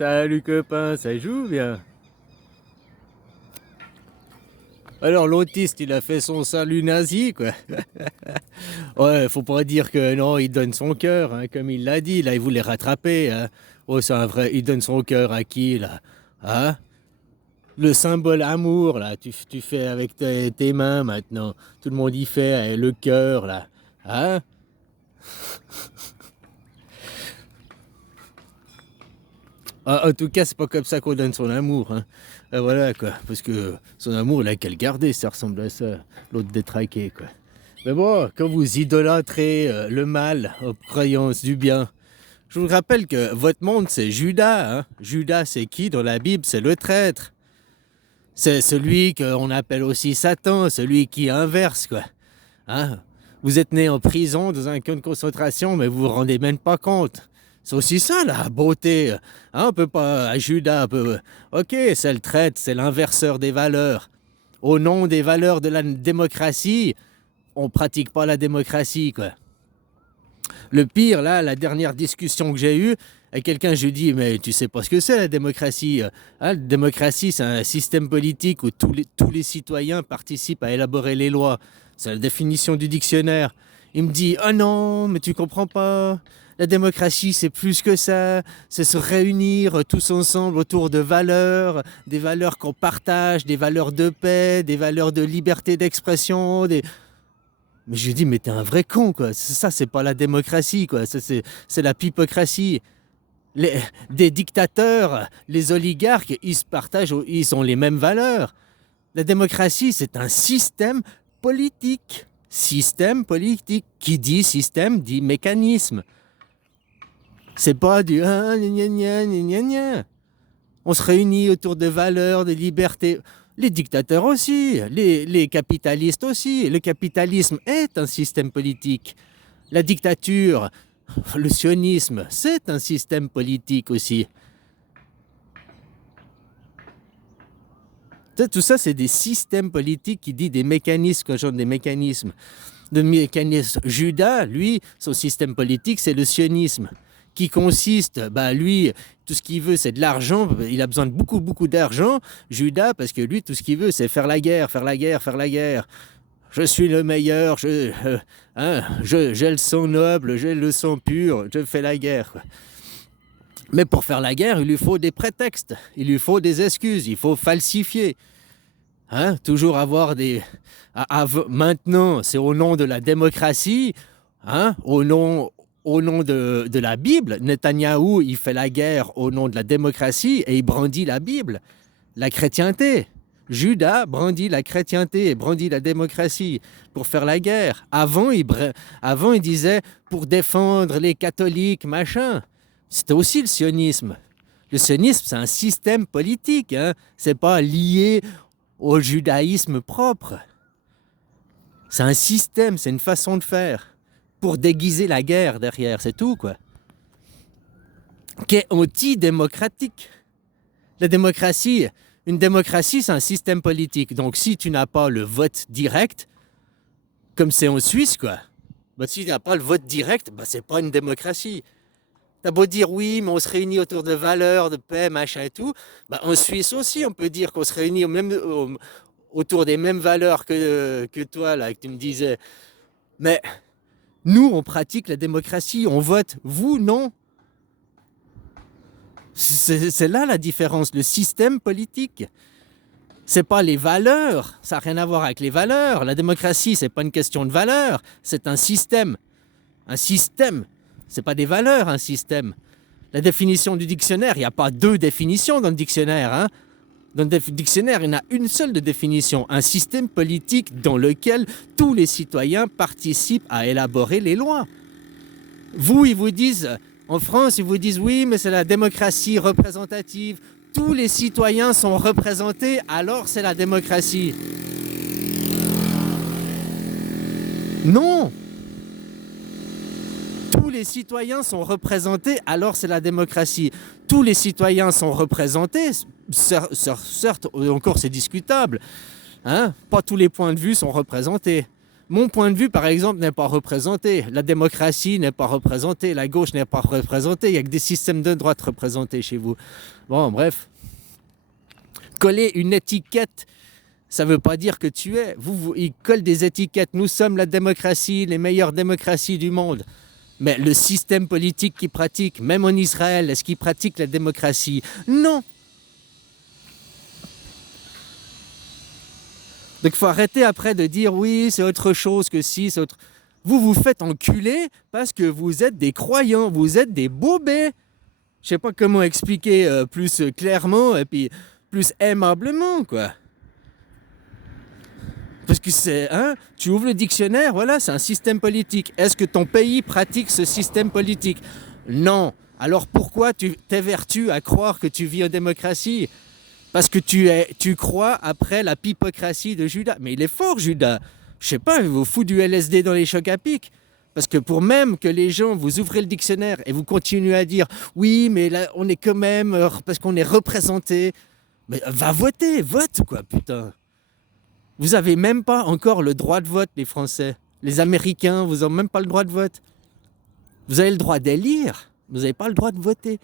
Salut copain, ça joue bien. Alors l'autiste, il a fait son salut nazi, quoi. Ouais, faut pas dire que non, il donne son cœur, hein, comme il l'a dit, là, il voulait rattraper, hein. Oh, c'est un vrai, il donne son cœur à qui, là? Hein? Le symbole amour, là, tu fais avec tes mains maintenant. Tout le monde y fait, le cœur, là. Hein? Ah, en tout cas, c'est pas comme ça qu'on donne son amour, hein. Voilà, quoi. Parce que son amour, il a qu'à le garder, ça ressemble à ça. L'autre détraqué, quoi. Mais bon, quand vous idolâtrez le mal aux croyances du bien, je vous rappelle que votre monde, c'est Judas, hein. Judas, c'est qui dans la Bible? C'est le traître. C'est celui qu'on appelle aussi Satan, celui qui inverse, quoi. Hein? Vous êtes né en prison dans un camp de concentration, mais vous vous rendez même pas compte. C'est aussi ça, la beauté. Hein, on peut pas, à Judas, ok, c'est le traître, c'est l'inverseur des valeurs. Au nom des valeurs de la démocratie, on pratique pas la démocratie, quoi. Le pire, là, la dernière discussion que j'ai eue, avec quelqu'un, je lui dis, mais tu sais pas ce que c'est la démocratie. Hein, la démocratie, c'est un système politique où tous les citoyens participent à élaborer les lois. C'est la définition du dictionnaire. Il me dit, ah non, mais tu comprends pas. La démocratie, c'est plus que ça. C'est se réunir tous ensemble autour de valeurs, des valeurs qu'on partage, des valeurs de paix, des valeurs de liberté d'expression, mais je lui dis, mais t'es un vrai con, quoi. Ça, c'est pas la démocratie, quoi. Ça, c'est la pipocratie. Des dictateurs, les oligarques, ils se partagent, ils ont les mêmes valeurs. La démocratie, c'est un système politique. Système politique. Qui dit système dit mécanisme. C'est pas du ah, gna, gna, gna, gna, gna. On se réunit autour de valeurs, de libertés. Les dictateurs aussi, les capitalistes aussi. Le capitalisme est un système politique. La dictature, le sionisme, c'est un système politique aussi. Tout ça, c'est des systèmes politiques qui disent des mécanismes, quand genre des mécanismes. De mécanisme. Judas, lui, son système politique, c'est le sionisme, qui consiste, bah lui, tout ce qu'il veut, c'est de l'argent. Il a besoin de beaucoup, beaucoup d'argent, Judas, parce que lui, tout ce qu'il veut, c'est faire la guerre, faire la guerre, faire la guerre. Je suis le meilleur, j'ai le sang noble, j'ai le sang pur, je fais la guerre, quoi. Mais pour faire la guerre, il lui faut des prétextes, il lui faut des excuses, il faut falsifier. Hein, toujours avoir des... Maintenant, c'est au nom de la démocratie, hein, au nom de la Bible. Netanyahou, il fait la guerre au nom de la démocratie et il brandit la Bible, la chrétienté. Judas brandit la chrétienté et brandit la démocratie pour faire la guerre. Avant, il disait pour défendre les catholiques, machin. C'était aussi le sionisme. Le sionisme, c'est un système politique, hein. C'est pas lié au judaïsme propre. C'est un système, c'est une façon de faire pour déguiser la guerre derrière, c'est tout, quoi. Qui est anti-démocratique. La démocratie, une démocratie, c'est un système politique. Donc si tu n'as pas le vote direct, comme c'est en Suisse, quoi, bah, si tu n'as pas le vote direct, bah, c'est pas une démocratie. T'as beau dire oui, mais on se réunit autour de valeurs, de paix, machin et tout. Bah, en Suisse aussi, on peut dire qu'on se réunit autour des mêmes valeurs que toi, là, que tu me disais. Mais nous, on pratique la démocratie, on vote. Vous, non. C'est là la différence, le système politique. C'est pas les valeurs, ça n'a rien à voir avec les valeurs. La démocratie, c'est pas une question de valeurs, c'est un système. Un système, c'est pas des valeurs, un système. La définition du dictionnaire, il n'y a pas deux définitions dans le dictionnaire, hein. Dans le dictionnaire, il y en a une seule de définition, un système politique dans lequel tous les citoyens participent à élaborer les lois. Vous, ils vous disent, en France, ils vous disent oui, mais c'est la démocratie représentative. Tous les citoyens sont représentés, alors c'est la démocratie. Non! Tous les citoyens sont représentés, alors c'est la démocratie. Tous les citoyens sont représentés, certes, encore c'est discutable, hein, pas tous les points de vue sont représentés. Mon point de vue, par exemple, n'est pas représenté. La démocratie n'est pas représentée. La gauche n'est pas représentée. Il n'y a que des systèmes de droite représentés chez vous. Bon, bref. Coller une étiquette, ça ne veut pas dire que tu es. Ils collent des étiquettes. Nous sommes la démocratie, les meilleures démocraties du monde. Mais le système politique qu'ils pratiquent, même en Israël, est-ce qu'ils pratiquent la démocratie? Non. Donc il faut arrêter après de dire oui, c'est autre chose que si, c'est autre. Vous vous faites enculer parce que vous êtes des croyants, vous êtes des bobets. Je sais pas comment expliquer plus clairement et puis plus aimablement, quoi. Parce que c'est, tu ouvres le dictionnaire, voilà, c'est un système politique. Est-ce que ton pays pratique ce système politique? Non. Alors pourquoi tu t'évertues à croire que tu vis en démocratie? Parce que tu crois après la pipocratie de Judas. Mais il est fort, Judas. Je sais pas, il vous fout du LSD dans les chocs à pic. Parce que pour même que les gens, vous ouvrez le dictionnaire et vous continuez à dire oui, mais là, on est quand même, parce qu'on est représenté. Mais va voter, vote quoi, putain. Vous avez même pas encore le droit de vote, les Français. Les Américains, vous n'avez même pas le droit de vote. Vous avez le droit d'élire, vous n'avez pas le droit de voter.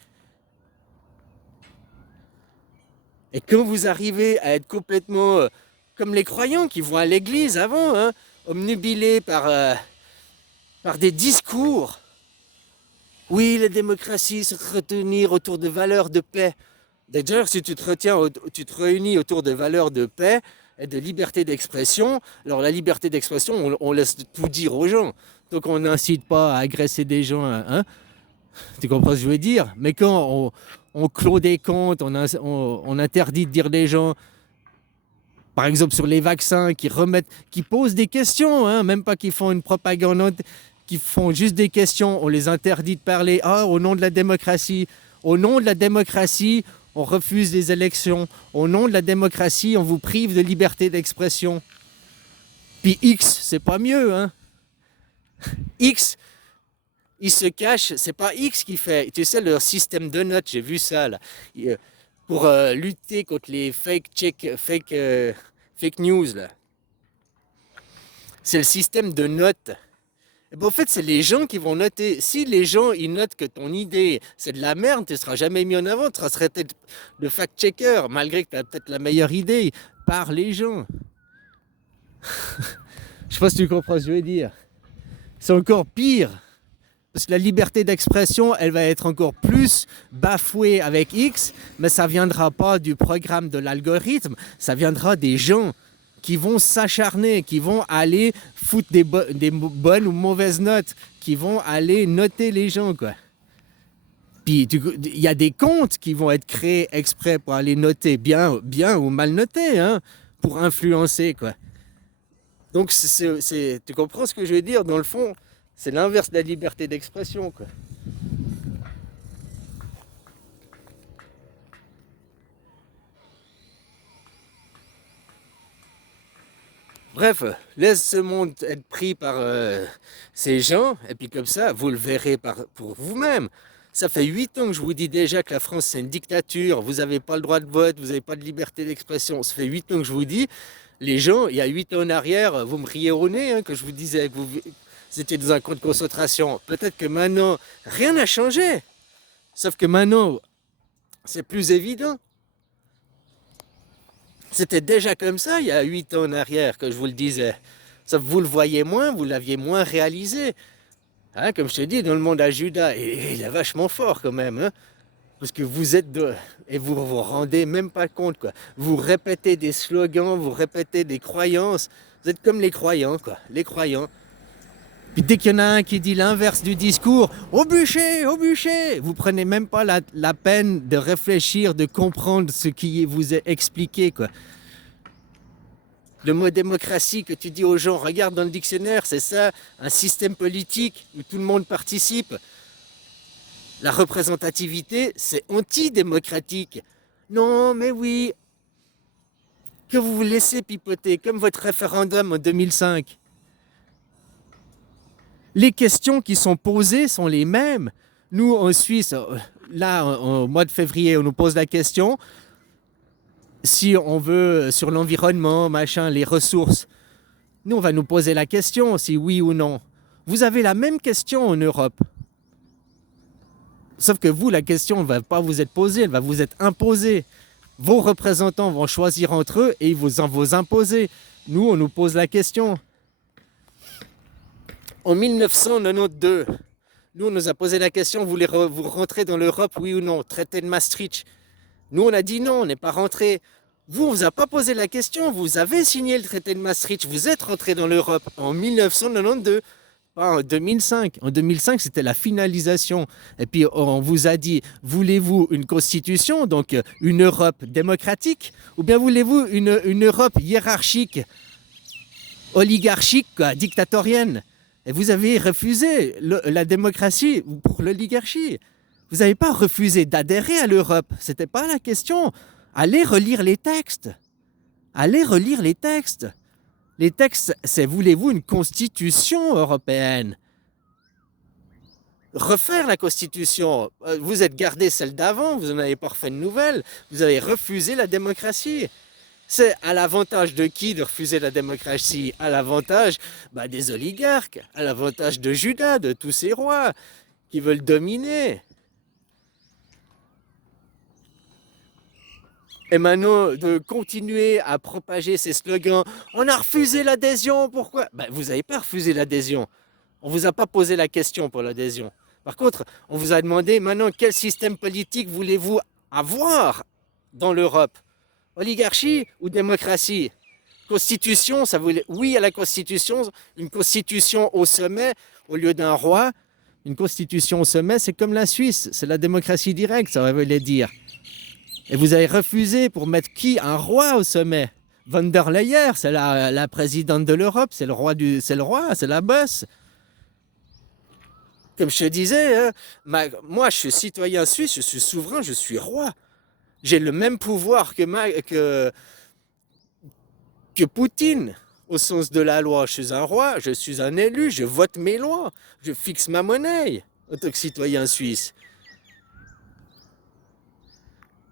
Et quand vous arrivez à être complètement comme les croyants qui vont à l'église avant, omnubilés par des discours. Oui, la démocratie, c'est se retenir autour de valeurs de paix. D'ailleurs, si tu te réunis autour de valeurs de paix et de liberté d'expression, alors la liberté d'expression, on laisse tout dire aux gens. Donc on n'incite pas à agresser des gens, tu comprends ce que je veux dire? Mais quand on clôt des comptes, on interdit de dire des gens, par exemple sur les vaccins, qui posent des questions, même pas qu'ils font une propagande, qui font juste des questions, on les interdit de parler, au nom de la démocratie. Au nom de la démocratie, on refuse les élections. Au nom de la démocratie, on vous prive de liberté d'expression. Puis X, c'est pas mieux, X, il se cache, c'est pas X qui fait, tu sais, leur système de notes, j'ai vu ça là, pour lutter contre les fake news là. C'est le système de notes. Et ben, en fait, c'est les gens qui vont noter. Si les gens ils notent que ton idée c'est de la merde, tu ne seras jamais mis en avant, tu seras peut-être le fact-checker, malgré que tu as peut-être la meilleure idée par les gens. Je sais pas si tu comprends ce que je veux dire. C'est encore pire. Parce que la liberté d'expression, elle va être encore plus bafouée avec X, mais ça ne viendra pas du programme de l'algorithme, ça viendra des gens qui vont s'acharner, qui vont aller foutre des bonnes ou mauvaises notes, qui vont aller noter les gens, quoi. Puis il y a des comptes qui vont être créés exprès pour aller noter, bien ou mal noter, pour influencer, quoi. Donc tu comprends ce que je veux dire, dans le fond? C'est l'inverse de la liberté d'expression, quoi. Bref, laisse ce monde être pris par ces gens, et puis comme ça, vous le verrez pour vous-même. Ça fait 8 ans que je vous dis déjà que la France, c'est une dictature, vous n'avez pas le droit de vote, vous n'avez pas de liberté d'expression. Ça fait 8 ans que je vous dis, les gens, il y a 8 ans en arrière, vous me riez au nez, que je vous disais que vous étiez dans un camp de concentration. Peut-être que maintenant, rien n'a changé. Sauf que maintenant, c'est plus évident. C'était déjà comme ça il y a 8 ans en arrière que je vous le disais. Sauf que vous le voyez moins, vous l'aviez moins réalisé. Comme je te dis, dans le monde à Judas, et il est vachement fort quand même. Parce que vous êtes et vous vous rendez même pas compte, quoi. Vous répétez des slogans, vous répétez des croyances. Vous êtes comme les croyants, quoi. Les croyants. Puis dès qu'il y en a un qui dit l'inverse du discours, au bûcher, vous prenez même pas la peine de réfléchir, de comprendre ce qui vous est expliqué, quoi. Le mot démocratie que tu dis aux gens, regarde dans le dictionnaire, c'est ça, un système politique où tout le monde participe. La représentativité, c'est antidémocratique. Non, mais oui, que vous vous laissez pipoter, comme votre référendum en 2005. Les questions qui sont posées sont les mêmes. Nous, en Suisse, là, au mois de février, on nous pose la question si on veut, sur l'environnement, machin, les ressources. Nous, on va nous poser la question, si oui ou non. Vous avez la même question en Europe. Sauf que vous, la question ne va pas vous être posée, elle va vous être imposée. Vos représentants vont choisir entre eux et ils vous imposer. Nous, on nous pose la question. En 1992, nous, on nous a posé la question, vous rentrez dans l'Europe, oui ou non? Traité de Maastricht. Nous, on a dit non, on n'est pas rentré. Vous, on ne vous a pas posé la question, vous avez signé le traité de Maastricht, vous êtes rentré dans l'Europe en 1992, pas en 2005. En 2005, c'était la finalisation. Et puis, on vous a dit, voulez-vous une constitution, donc une Europe démocratique, ou bien voulez-vous une Europe hiérarchique, oligarchique, quoi, dictatorienne? Et vous avez refusé la démocratie pour l'oligarchie. Vous n'avez pas refusé d'adhérer à l'Europe. Ce n'était pas la question. Allez relire les textes. Allez relire les textes. Les textes, c'est voulez-vous une constitution européenne? Refaire la constitution. Vous êtes gardé celle d'avant, vous n'en avez pas refait de nouvelle. Vous avez refusé la démocratie. C'est à l'avantage de qui de refuser la démocratie? À l'avantage des oligarques, à l'avantage de Judas, de tous ces rois qui veulent dominer. Et maintenant, de continuer à propager ces slogans, on a refusé l'adhésion, pourquoi? Vous n'avez pas refusé l'adhésion. On ne vous a pas posé la question pour l'adhésion. Par contre, on vous a demandé maintenant quel système politique voulez-vous avoir dans l'Europe? Oligarchie ou démocratie? Constitution, ça voulait oui à la constitution, une constitution au sommet au lieu d'un roi. Une constitution au sommet, c'est comme la Suisse, c'est la démocratie directe, ça voulait dire. Et vous avez refusé pour mettre qui? Un roi au sommet. Von der Leyen, c'est la présidente de l'Europe, c'est le roi, c'est la bosse. Comme je te disais, hein, moi je suis citoyen suisse, je suis souverain, je suis roi. J'ai le même pouvoir que Poutine, au sens de la loi. Je suis un roi, je suis un élu, je vote mes lois, je fixe ma monnaie en tant que citoyen suisse.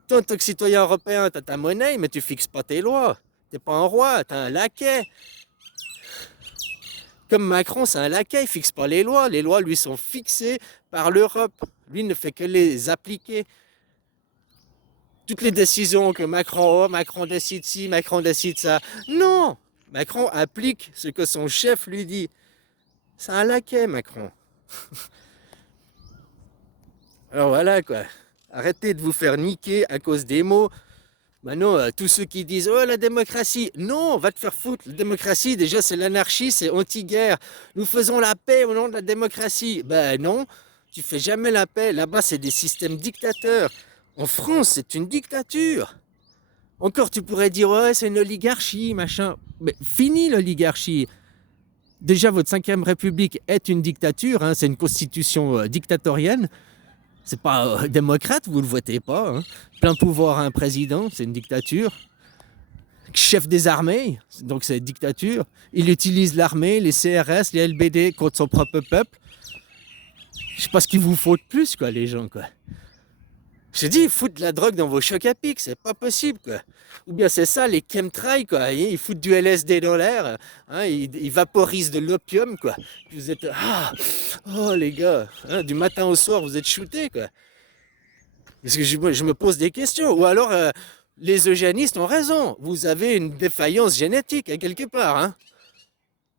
Toi, en tant que citoyen européen, tu as ta monnaie, mais tu fixes pas tes lois. Tu n'es pas un roi, tu es un laquais. Comme Macron, c'est un laquais, il ne fixe pas les lois. Les lois, lui, sont fixées par l'Europe. Lui ne fait que les appliquer. Toutes les décisions que Macron décide ci, Macron décide ça. Non! Macron applique ce que son chef lui dit. C'est un laquais, Macron. Alors voilà, quoi. Arrêtez de vous faire niquer à cause des mots. Maintenant, tous ceux qui disent « Oh, la démocratie !» Non, va te faire foutre. La démocratie, déjà, c'est l'anarchie, c'est anti-guerre. Nous faisons la paix au nom de la démocratie. Ben non, tu fais jamais la paix. Là-bas, c'est des systèmes dictateurs. En France, c'est une dictature. Encore, tu pourrais dire « Ouais, c'est une oligarchie, machin. » Mais fini l'oligarchie. Déjà, votre 5e République est une dictature, hein, c'est une constitution dictatorienne. C'est pas démocrate, vous ne le votez pas. Hein. Plein pouvoir à un président, c'est une dictature. Chef des armées, donc c'est une dictature. Il utilise l'armée, les CRS, les LBD contre son propre peuple. Je sais pas ce qu'il vous faut de plus, quoi, les gens, quoi. Je te dis, ils foutent de la drogue dans vos chocs à pic, c'est pas possible, quoi. Ou bien c'est ça, les chemtrails, quoi. Ils foutent du LSD dans l'air, hein, ils vaporisent de l'opium, quoi. Vous êtes, oh les gars, hein, du matin au soir, vous êtes shootés, quoi. Parce que je me pose des questions. Ou alors, les eugénistes ont raison. Vous avez une défaillance génétique, hein, quelque part, hein.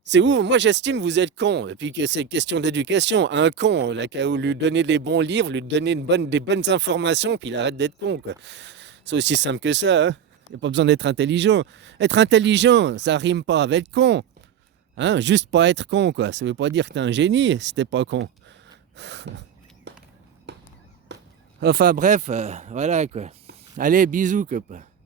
C'est où? Moi, j'estime que vous êtes con. Et puis que c'est une question d'éducation. Un con, là, lui donner des bons livres, lui donner des bonnes informations, puis il arrête d'être con, quoi. C'est aussi simple que ça. Hein. Il n'y a pas besoin d'être intelligent. Être intelligent, ça rime pas avec con. Hein? Juste pas être con, quoi. Ça veut pas dire que t'es un génie si t'es pas con. Enfin bref, voilà, quoi. Allez, bisous, copain.